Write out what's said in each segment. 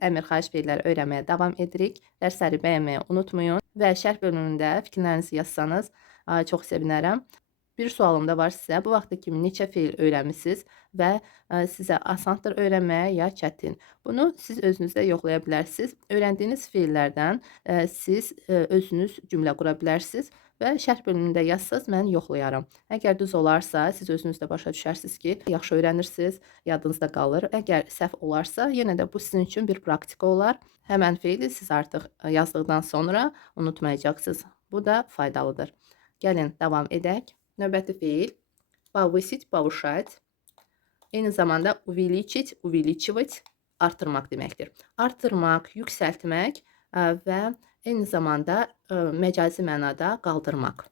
Əmr xahiş feilləri öyrənməyə davam edirik. Dərsləri bəyənməyi unutmayın və şərh bölümündə fikirlərinizi yazsanız çox sevinərəm. Bir sualım da var sizə. Bu vaxta kimi neçə feil öyrənmisiniz və sizə asandır öyrənməyə ya çətin? Bunu siz özünüzdə yoxlaya bilərsiniz. Öyrəndiyiniz feillərdən siz özünüz cümlə qura bilərsiniz və şərh bölümündə yazsaz mən yoxlayaram. Əgər düz olarsa, siz özünüz də başa düşərsiniz ki, yaxşı öyrənirsiniz, yadınızda qalır. Əgər səhv olarsa, yenə də bu sizin üçün bir praktika olar. Həmən feili siz artıq yazdıqdan sonra unutmayacaqsınız. Bu da faydalıdır. Gəlin davam edək. Növbəti feil повысить, повышать. Eyni zamanda увеличить, увеличивать, artırmaq deməkdir. Artırmaq, yüksəltmək və eyni zamanda məcazi mənada qaldırmaq.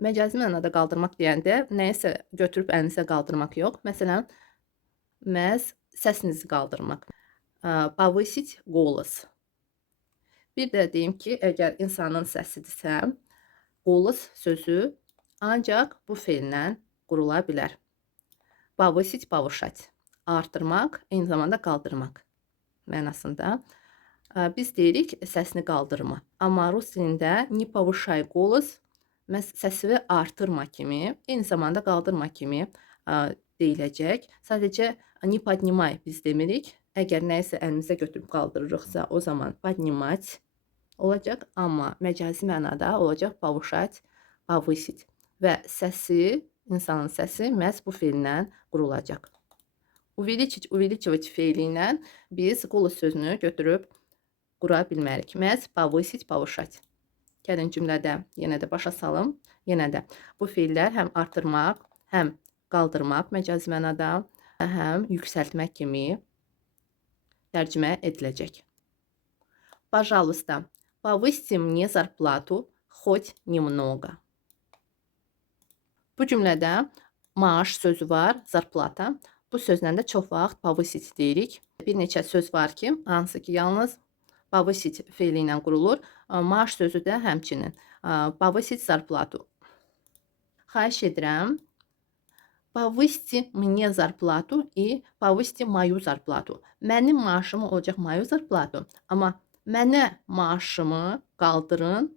Məcazi mənada qaldırmaq deyəndə nəyisə götürüb əlinizə qaldırmaq yox. Məsələn, məhz səsinizi qaldırmaq. Повысить голос. Bir də deyim ki, əgər insanın səsidirsə, голос sözü ancaq bu feillə qurula bilər. Повысить, повышать. Artırmaq, eyni zamanda qaldırmaq mənasında. Biz deyirik səsini qaldırma. Amma rus dilində не повышай голос, səsi artırma kimi, eyni zamanda qaldırma kimi deyiləcək. Sadəcə не поднимай biz demirik. Əgər nəyisə əlimizə götürüb qaldırırıqsa, o zaman поднимать olacaq. Amma məcazi mənada olacaq повышать, повысить. Və səsi, insanın səsi məhz bu feillə qurulacaq. Увеличить, увеличивать feili ilə biz голос sözünü götürüb qura bilmərik. Məhz повысить, повышать. Gəlin cümlədə yenə də başa salım. Yenə də bu feillər həm artırmaq, həm qaldırmaq məcazi mənada, həm yüksəltmək kimi tərcümə ediləcək. Пожалуйста, повысьте мне зарплату хоть немного. Bu cümlədə maaş sözü var, zarplata. Bu sözlə də çox vaxt повысить deyirik. Bir neçə söz var ki, hansı ki yalnız повысить feili ilə qurulur. Maaş sözü də həmçinin. Повысить зарплату. Xahiş edirəm. Повысьте мне зарплату и повысьте мою зарплату. Mənim maaşım olacaq mою зарплату. Amma mənə maaşımı qaldırın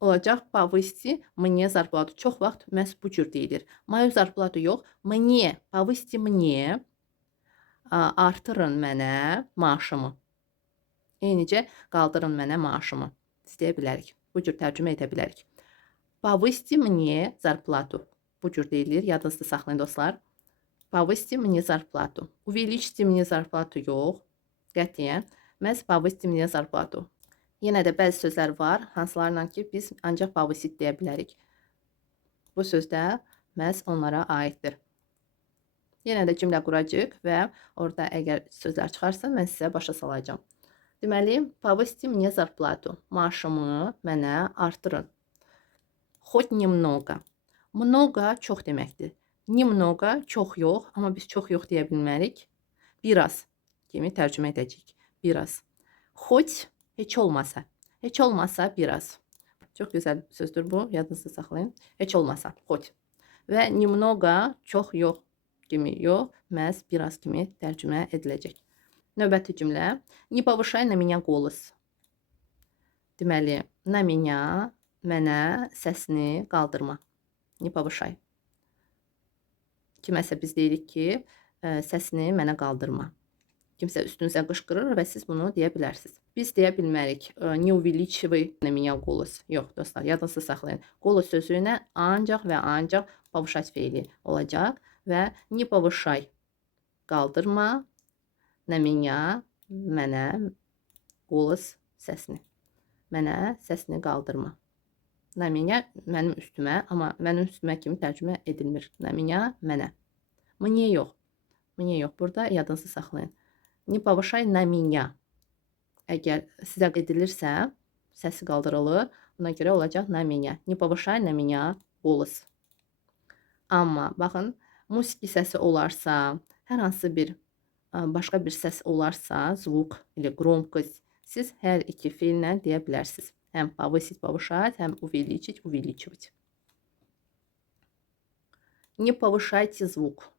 olacaq повысьте мне зарплату. Çox vaxt məhz bu cür deyilir. Mою зарплату yox, мне, повысьте мне, artırın mənə maaşımı. Eynicə qaldırın mənə maaşımı deyə bilərik. Bu cür tərcümə edə bilərik. Повысьте мне зарплату. Bu cür deyilir. Yadınızda saxlayın dostlar. Повысьте мне зарплату. Увеличьте мне зарплату yox. Qətiyyən. Məhz повысьте мне зарплату. Yenə də bəzi sözlər var, hansılarla ki biz ancaq повысить deyə bilərik. Bu söz də məhz onlara aiddir. Yenə də cümlə quracağıq və orada əgər sözlər çıxarsa mən sizə başa salacağım. Deməli, повысьте мне зарплату. Maaşımı mənə artırın. Хоть немного. Много çox deməkdir. Немного çox yox, amma biz çox yox deyə bilmərik. Biraz kimi tərcümə edəcəyik. Biraz. Хоть heç olmasa. Heç olmasa biraz. Çox gözəl sözdür bu. Yadınızda saxlayın. Heç olmasa. Хоть. Və немного çox yox kimi yox, məhz biraz kimi tərcümə ediləcək. Növbəti cümlə. Не повышай на меня голос. Deməli, на меня, mənə səsini qaldırma. Не повышай. Kiməsə biz deyirik ki, səsini mənə qaldırma. Kimsə üstünüzə qışqırır və siz bunu deyə bilərsiniz. Biz deyə bilmərik. Не увеличивай на меня голос. Yox, dostlar, yadınızda saxlayın. Голос sözü ilə ancaq və ancaq повышать feili olacaq və не повышай. Qaldırma. На меня, mənə, голос səsini. Mənə səsini qaldırma. На меня, mənim üstümə, amma mənim üstümə kimi tərcümə edilmir. На меня, mənə. Мне yox. Мне yox. Burada yadınızda saxlayın. Не повышай на меня. Əgər sizə edilirsə, səsi qaldırılır. Buna görə olacaq на меня. Не повышай на меня голос. Amma baxın, musiqi səsi olarsa, hər hansı bir başqa bir səs olarsa, звук или громкость, siz hər iki feillə deyə bilərsiniz. Həm повысить, повышать, həm увеличить, увеличивать. Не повышайте звук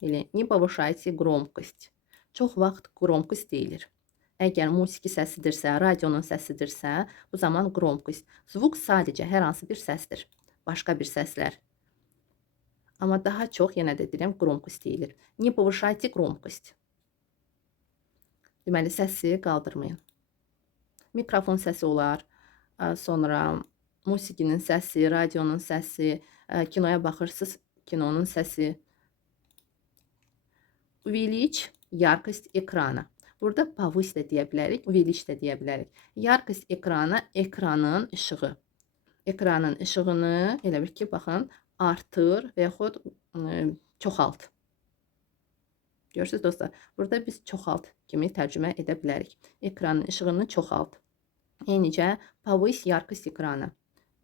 или не повышайте громкость. çox vaxt qroмкость deyilir. Əgər musiqi səsidirsə, radionun səsidirsə, bu zaman qroмкость. Zvuk sadəcə hər hansı bir səsdir. Başqa bir səslər. Amma daha çox, yenə də deyirəm, qroмкость deyilir. Не повышайте громкость. Deməli, səsi qaldırmayın. Mikrofon səsi olar, sonra musiqinin səsi, radionun səsi, kinoya baxırsınız, kinonun səsi. Увеличь яркость экрана. Burada повысь də deyə bilərik, увеличь də deyə bilərik. Яркость экрана, ekranın işığı. Ekranın işığını elə bir ki, baxın, artır və yaxud çoxalt. Görürsünüz dostlar, burada biz çoxalt kimi tərcümə edə bilərik. Ekranın işığını çoxalt. Eynicə, повысь яркость экрана.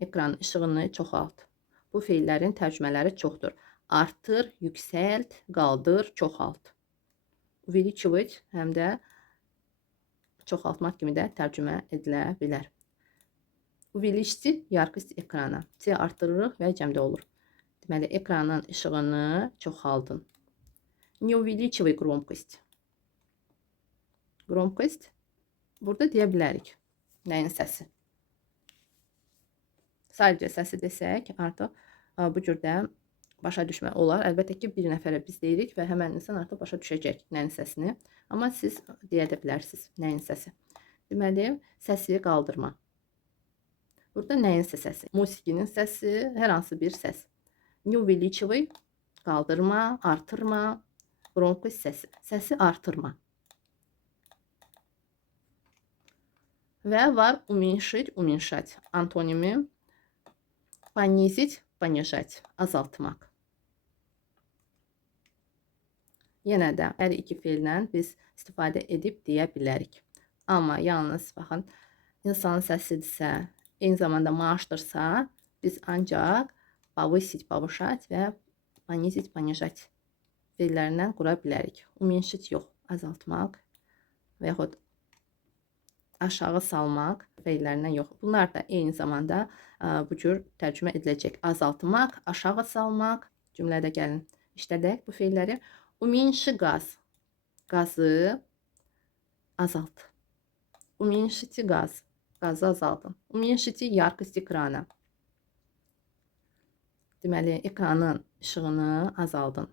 Ekranın işığını çoxalt. Bu feillərin tərcümələri çoxdur. Artır, yüksəlt, qaldır, çoxalt. Увеличивать həm də çoxaltmaq kimi də tərcümə edilə bilər. Увеличьте яркость экрана. C artırırıq və cəmdə olur. Deməli, ekranın işığını çoxaldın. Не увеличивай громкость. Громкость burada deyə bilərik. Nəyin səsi? Sadəcə səsi desək, artıq bu cürdə başa düşmək olar. Əlbəttə ki, bir nəfərə biz deyirik və həmən insan artıq başa düşəcək nəyin səsini. Amma siz deyə də bilərsiniz nəyin səsi. Deməli, səsi qaldırma. Burada nəyinsə səsi? Musiqinin səsi, hər hansı bir səs. Не увеличивай, qaldırma, artırma, громкость səsi. Səsi artırma. Və var уменьшить, уменьшать. Antonimi понизить, понижать, azaltmaq. Yenə də hər iki feillə biz istifadə edib deyə bilərik. Amma yalnız, baxın, insanın səsidirsə, eyni zamanda maaşdırsa, biz ancaq повысить, повышать və понизить, понижать feillərindən qura bilərik. Уменьшить yox, azaltmaq və yaxud aşağı salmaq feillərindən yox. Bunlar da eyni zamanda bu cür tərcümə ediləcək. Azaltmaq, aşağı salmaq. Cümlədə gəlin işlədək bu feilləri. Уменьши газ. Qazı azalt. Уменьшите газ. Qazı azaldın. Уменьшите яркость экрана. Deməli, ekranın işığını azaldın.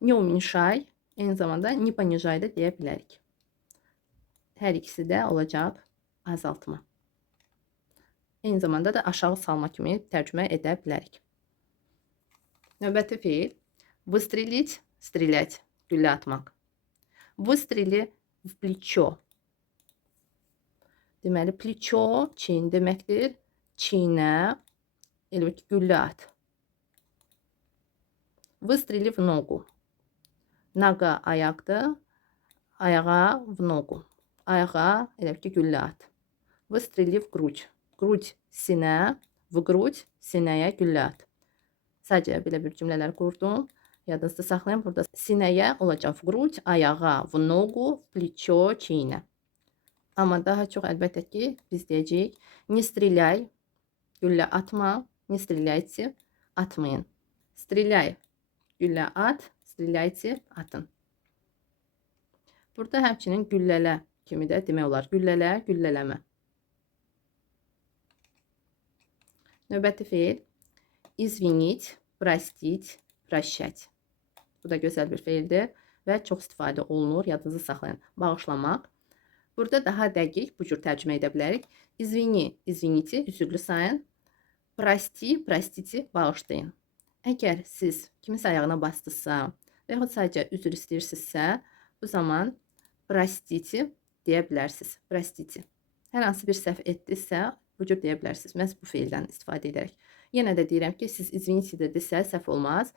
Не уменьшай. Eyni zamanda не понижай da deyə bilərik. Hər ikisi də olacaq azaltma. Eyni zamanda da aşağı salma kimi tərcümə edə bilərik. Növbəti feil. Выстрелить, стрелять. Güllə atmaq. Выстрели в плечо. Deməli, плечо çiyin deməkdir. Çiyinə elə bir ki, güllə at. Выстрели в ногу. Naga ayaqdır. Ayağa в ногу. Ayağa elə bir ki, güllə at. Выстрели в грудь. Грудь sinə, в грудь sinəyə güllə at. Sadəcə belə bir cümlələr qurdum. Yadınızda saxlayın. Burada sinəyə olacaq в грудь, ayağa, в ногу, в плечо, çiyinə. Amma daha çox əlbəttə ki, biz deyəcəyik, не стреляй, güllə atma, не стреляйте, atmayın. Стреляй, güllə at, стреляйте, atın. Burada həmçinin güllələ kimi də demək olar. Güllələ, güllələmə. Növbəti feil. Извинить, простить, прощать. Bu da gözəl bir feildir və çox istifadə olunur. Yadınızı saxlayın. Bağışlamaq. Burada daha dəqiq bu cür tərcümə edə bilərik. Извини, извините, üzrlü sayın. Прости, простите, bağışlayın. Əgər siz kimisə ayağına basdısa və yaxud sadəcə üzr istəyirsinizsə, bu zaman простите deyə bilərsiniz. Простите. Hər hansı bir səhv etdinizsə, bu cür deyə bilərsiniz. Məhz bu feildən istifadə edərək. Yenə də deyirəm ki, siz извините də desə səhv olmaz.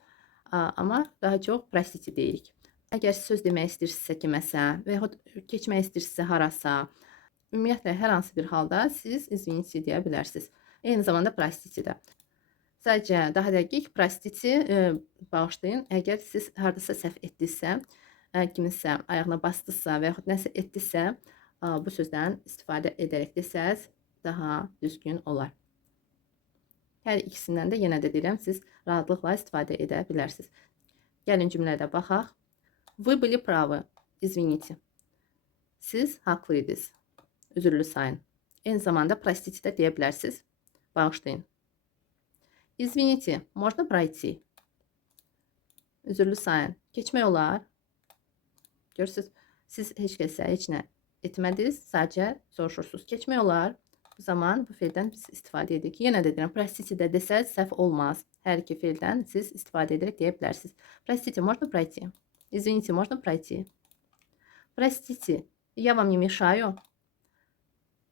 Amma daha çox простите deyirik. Əgər söz demək istəyirsinizsə kiməsə və yaxud keçmək istəyirsinizsə harasa, ümumiyyətlə hər hansı bir halda siz извините deyə bilərsiniz. Eyni zamanda простите də. Sadəcə daha dəqiq простите bağışlayın. Əgər siz hardasa səhv etdinizsə, kimisə ayağına basdısa və yaxud nəsə etdinizsə, bu sözdən istifadə edərək desəz daha düzgün olar. Hər ikisindən də yenə də deyirəm, siz rahatlıqla istifadə edə bilərsiniz. Gəlin cümlədə baxaq. Вы были правы, извините. Siz haqlıydınız. Üzürlü sayın. Eyni zamanda простите də deyə bilərsiniz. Bağışlayın. Извините, можно пройти? Üzürlü sayın. Keçmək olar. Görürsüz, siz heç kəsə heç nə etmədiniz, sadəcə soruşursunuz. Keçmək olar. Bu zaman bu feildən biz istifadə edirik. Yenə də deyirəm, простите də desəz səhv olmaz. Hər iki feildən siz istifadə edərək deyə bilərsiniz. Простите, можно пройти? Извините, можно пройти? Простите, я вам не мешаю?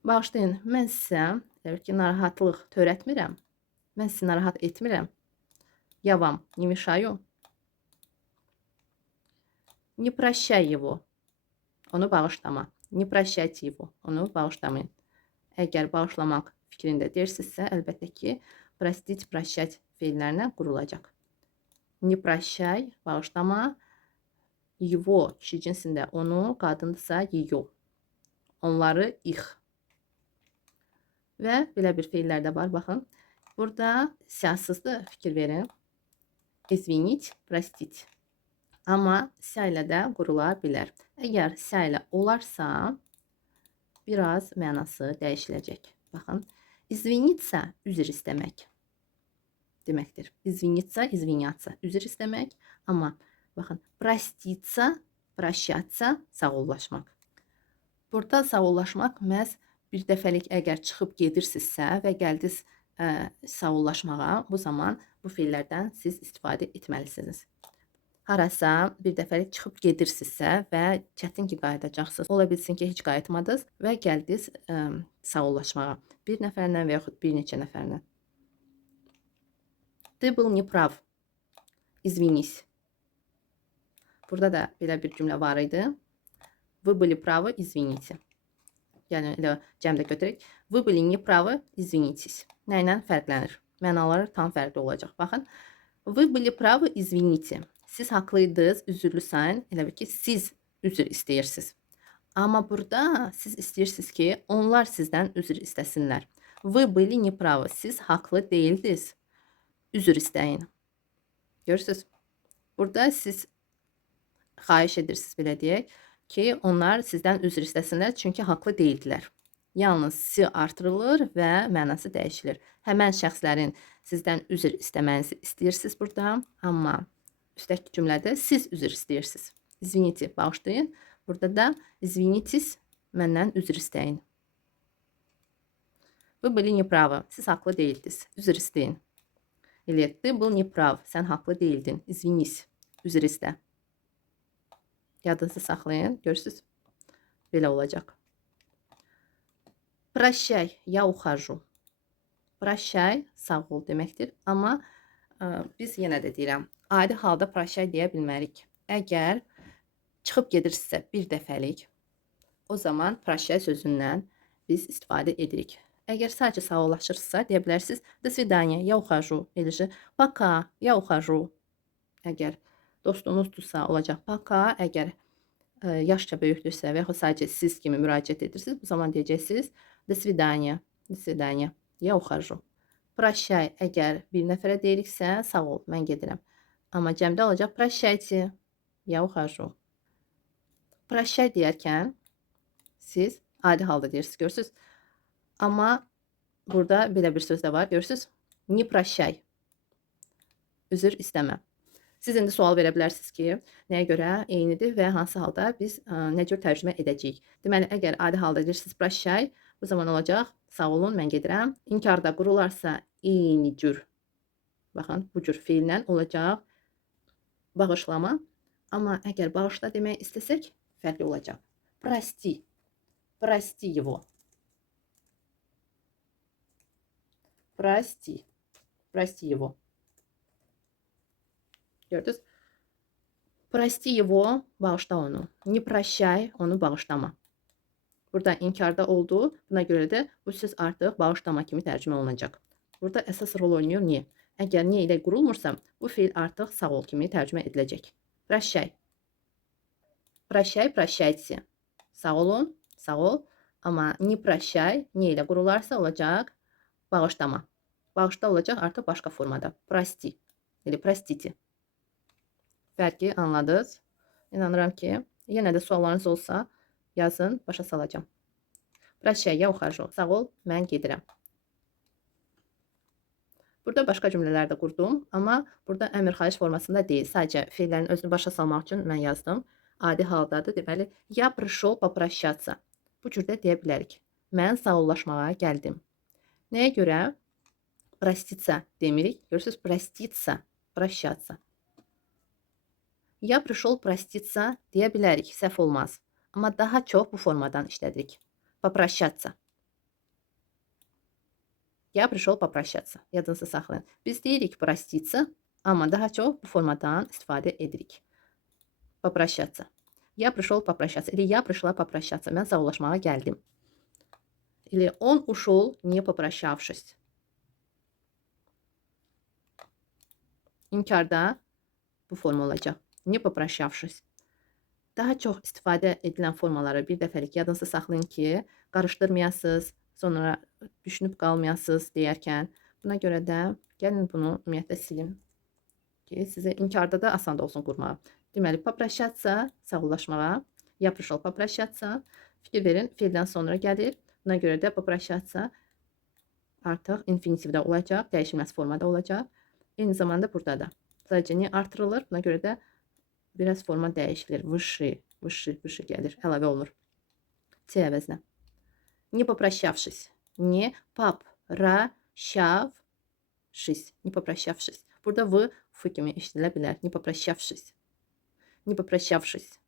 Bağışlayın, mən sizə narahatlıq törətmirəm. Mən sizi narahat etmirəm. Я вам не мешаю? Не прощай его. Onu bağışlama. Не прощайте его. Onu bağışlamayın. Əgər bağışlamaq fikrində deyirsinizsə, əlbəttə ki, простить, прощать feillərinə qurulacaq. Не прощай, bağışlama. Его kişi cinsində onu, qadındırsa ее. Onları их. Və belə bir feillər də var, baxın. Burada siyasızdır, fikir verin. Извинить, простить. Amma sə ilə də qurula bilər. Əgər sə ilə olarsa, biraz mənası dəyişiləcək. Baxın, извиниться, üzr istəmək deməkdir. Извиниться, извиняться, üzr istəmək. Amma baxın, проститься, прощаться, sağollaşmaq. Burada sağollaşmaq məhz bir dəfəlik əgər çıxıb gedirsinizsə və gəldiniz sağollaşmağa, bu zaman bu feillərdən siz istifadə etməlisiniz. Harasa bir dəfəlik çıxıb gedirsinizsə və çətin ki qayıdacaqsınız. Ola bilsin ki, heç qayıtmadınız və gəldiniz sağollaşmağa. Bir nəfərlə və yaxud bir neçə nəfərlə. Ты был неправ. Извинись. Burada da belə bir cümlə var idi. Вы были правы, извините. Yəni elə cəmdə götürək. Вы были неправы, извинитесь. Nə ilə fərqlənir? Mənaları tam fərqli olacaq. Baxın. Вы были правы, извините. Siz haqlıydınız, üzürlü sayın. Elə bir ki, siz üzr istəyirsiniz. Amma burada siz istəyirsiniz ki, onlar sizdən üzr istəsinlər. Вы были неправы. Siz haqlı deyildiniz. Üzr istəyin. Görürsünüz? Burada siz xahiş edirsiniz, belə deyək ki, onlar sizdən üzr istəsinlər, çünki haqlı deyildilər. Yalnız si artırılır və mənası dəyişilir. Həmən şəxslərin sizdən üzr istəmənizi istəyirsiniz burada, amma üstəki cümlədə siz üzr istəyirsiniz. Извините, bağışlayın. Burada da извинитесь, məndən üzr istəyin. Вы были неправы. Siz haqlı deyildiniz. Üzr istəyin. Elə, ты был неправ. Sən haqlı deyildin. Извинись. Üzr istə. Yadınızı saxlayın. Görürsünüz? Belə olacaq. Прощай, я ухожу. Прощай, sağ ol deməkdir. Amma biz yenə də deyirəm, adi halda прощай deyə bilmərik. Əgər çıxıb gedirsinizsə bir dəfəlik, o zaman прощай sözündən biz istifadə edirik. Əgər sadəcə sağollaşırsınızsa, deyə bilərsiniz, до свидания, я ухожу. Eləcə, пока, я ухожу. Əgər dostunuzdursa olacaq пока, əgər yaşca böyükdürsə və yaxud sadəcə siz kimi müraciət edirsiniz, bu zaman deyəcəksiniz до свидания, до свидания, я ухожу. Прощай, əgər bir nəfərə deyiriksə, sağ ol, mən gedirəm. Amma cəmdə olacaq прощайте, я ухожу. Прощай deyərkən siz adi halda deyirsiniz, görürsünüz? Amma burada belə bir söz də var, görürsünüz? Не прощай. Üzr istəmə. Siz indi sual verə bilərsiniz ki, nəyə görə eynidir və hansı halda biz nə cür tərcümə edəcəyik. Deməli, əgər adi halda deyirsiniz прощай, bu zaman olacaq, sağ olun, mən gedirəm. İnkarda qurularsa eyni cür, baxın, bu cür feillə olacaq bağışlama. Amma əgər bağışla demək istəsək, fərqli olacaq. Прости, прости его. Прости, прости его. Gördünüz? Прости его, bağışla onu. Не прощай, onu bağışlama. Burada inkarda oldu. Buna görə də bu söz artıq bağışlama kimi tərcümə olunacaq. Burada əsas rol oynayır niyə? Əgər niyə ilə qurulmursa, bu feil artıq sağ ol kimi tərcümə ediləcək. Прощай. Прощай, прощайте. Sağ olun, sağ ol. Amma не прощай, niyə ilə qurularsa olacaq bağışlama. Bağışla olacaq artıq başqa formada. Прости. Или простите. Fərqi anladınız. İnanıram ki, yenə də suallarınız olsa yazın, başa salacağım. Прощай, я ухожу. Sağ ol, mən gedirəm. Burada başqa cümlələr də qurdum, amma burada əmr xahiş formasında deyil. Sadəcə fe'lərin özünü başa salmaq üçün mən yazdım. Adi haldadır. Deməli, я пришел попрощаться. Bu cürdə deyə bilərik. Mən sağollaşmağa gəldim. Nəyə görə? Проститься demirik. Görürsüz, проститься, прощаться. Я пришел проститься deyə bilərik. Səhv olmaz. Amma daha çox bu formadan işlədirik. Попрощаться. Я пришел попрощаться. Yadınızda saxlayın. Biz deyirik проститься, amma daha çox bu formadan istifadə edirik. Попрощаться. Я пришел попрощаться. Или я пришла попрощаться. Mən sağollaşmağa gəldim. Или он ушел, не попрощавшись. İnkarda bu forma olacaq. Не попрощавшись. Daha çox istifadə edilən formaları bir dəfəlik yadınızda saxlayın ki, qarışdırmayasınız, sonra düşünüb qalmayasınız deyərkən. Buna görə də gəlin bunu ümumiyyətlə silim ki, sizə inkarda da asan da olsun qurmağa. Deməli, попрощаться, sağollaşmağa. Я пришел попрощаться. Fikir verin, fe'ldən sonra gəlir. Buna görə də попрощаться artıq infinitivdə olacaq, dəyişilməz formada olacaq. Eyni zamanda burada da. Sadəcə ne artırılır? Buna görə də biraz forma dəyişilir. Выше gəlir, əlavə olunur. C əvəzinə. Не попрощавшись. Не попрощавшись. Не попрощавшись. Burada v, f kimi eşidilə bilər. Не попрощавшись. Не попрощавшись.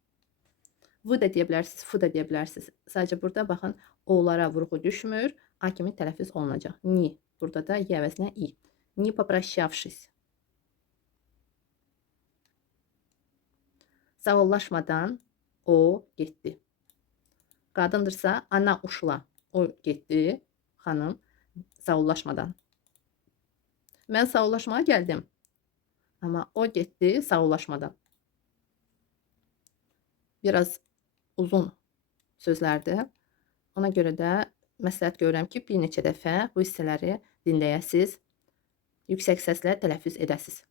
V da deyə bilərsiniz, f da deyə bilərsiniz. Sadəcə burada baxın, o'lara vurğu düşmür. A kimi tələffüz olunacaq. Ni. Burada da y əvəzinə i. Не попрощавшись. Sağollaşmadan o getdi. Qadındırsa ana uşla. O getdi, xanım, sağollaşmadan. Mən sağollaşmağa gəldim. Amma o getdi sağollaşmadan. Biraz uzun sözlərdir. Ona görə də məsləhət görürəm ki, bir neçə dəfə bu hissələri dinləyəsiz, yüksək səslə tələffüz edəsiz.